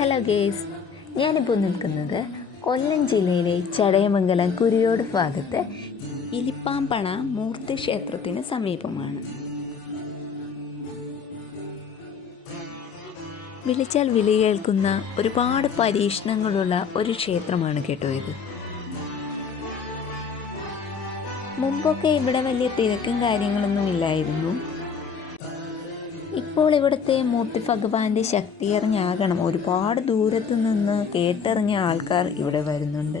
Hello guys, ഞാനിപ്പോൾ നിൽക്കുന്നത് കൊല്ലം ജില്ലയിലെ ചടയമംഗലം കുരിയോട് ഭാഗത്ത് ഇലിപ്പാമ്പണ മൂർത്തി ക്ഷേത്രത്തിന് സമീപമാണ്. വിളിച്ചാൽ വിളി കേൾക്കുന്ന ഒരുപാട് പരീക്ഷണങ്ങളുള്ള ഒരു ക്ഷേത്രമാണ് കേട്ടോ ഇത്. മുമ്പൊക്കെ ഇവിടെ വലിയ തിരക്കും കാര്യങ്ങളൊന്നും ഇല്ലായിരുന്നു. ഇപ്പോൾ ഇവിടുത്തെ മൂർത്തി ഭഗവാന്റെ ശക്തിയറിഞ്ഞാകണം ഒരുപാട് ദൂരത്തു നിന്ന് കേട്ടറിഞ്ഞ ആൾക്കാർ ഇവിടെ വരുന്നുണ്ട്.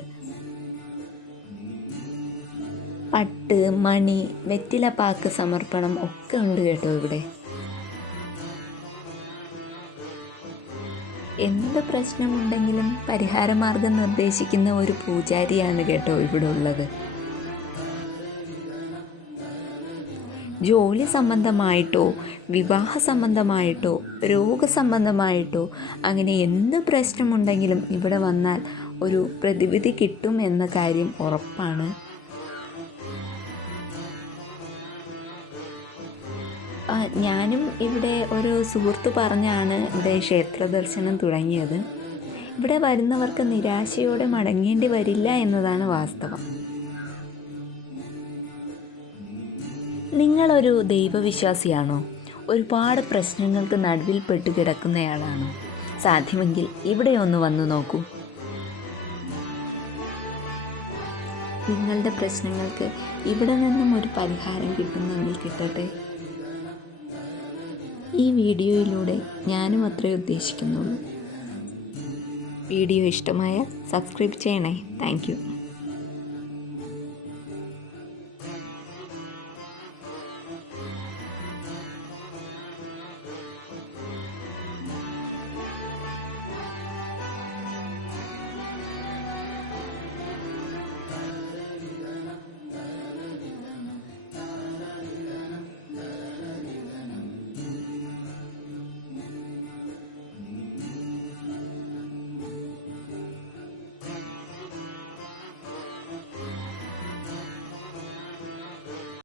പട്ട്, മണി, വെറ്റിലപ്പാക്ക് സമർപ്പണം ഒക്കെ ഉണ്ട് കേട്ടോ ഇവിടെ. എന്ത് പ്രശ്നമുണ്ടെങ്കിലും പരിഹാരമാർഗം നിർദ്ദേശിക്കുന്ന ഒരു പൂജാരിയാണ് കേട്ടോ ഇവിടെ ഉള്ളത്. ജോലി സംബന്ധമായിട്ടോ വിവാഹ സംബന്ധമായിട്ടോ രോഗസംബന്ധമായിട്ടോ അങ്ങനെ എന്ത് പ്രശ്നമുണ്ടെങ്കിലും ഇവിടെ വന്നാൽ ഒരു പ്രതിവിധി കിട്ടും എന്ന കാര്യം ഉറപ്പാണ്. ഞാനും ഇവിടെ ഒരു സുഹൃത്ത് പറഞ്ഞാണ് ഇവിടെ ക്ഷേത്ര ദർശനം തുടങ്ങിയത്. ഇവിടെ വരുന്നവർക്ക് നിരാശയോടെ മടങ്ങേണ്ടി വരില്ല എന്നതാണ് വാസ്തവം. നിങ്ങളൊരു ദൈവവിശ്വാസിയാണോ? ഒരുപാട് പ്രശ്നങ്ങൾക്ക് നടുവിൽ പെട്ട് കിടക്കുന്നയാളാണോ? സാധ്യമെങ്കിൽ ഇവിടെ ഒന്ന് വന്നു നോക്കൂ. നിങ്ങളുടെ പ്രശ്നങ്ങൾക്ക് ഇവിടെ നിന്നും ഒരു പരിഹാരം കിട്ടുന്നെങ്കിൽ കിട്ടട്ടെ. ഈ വീഡിയോയിലൂടെ ഞാനും അത്രേ ഉദ്ദേശിക്കുന്നുള്ളൂ. വീഡിയോ ഇഷ്ടമായാൽ സബ്സ്ക്രൈബ് ചെയ്യണേ. Thank you.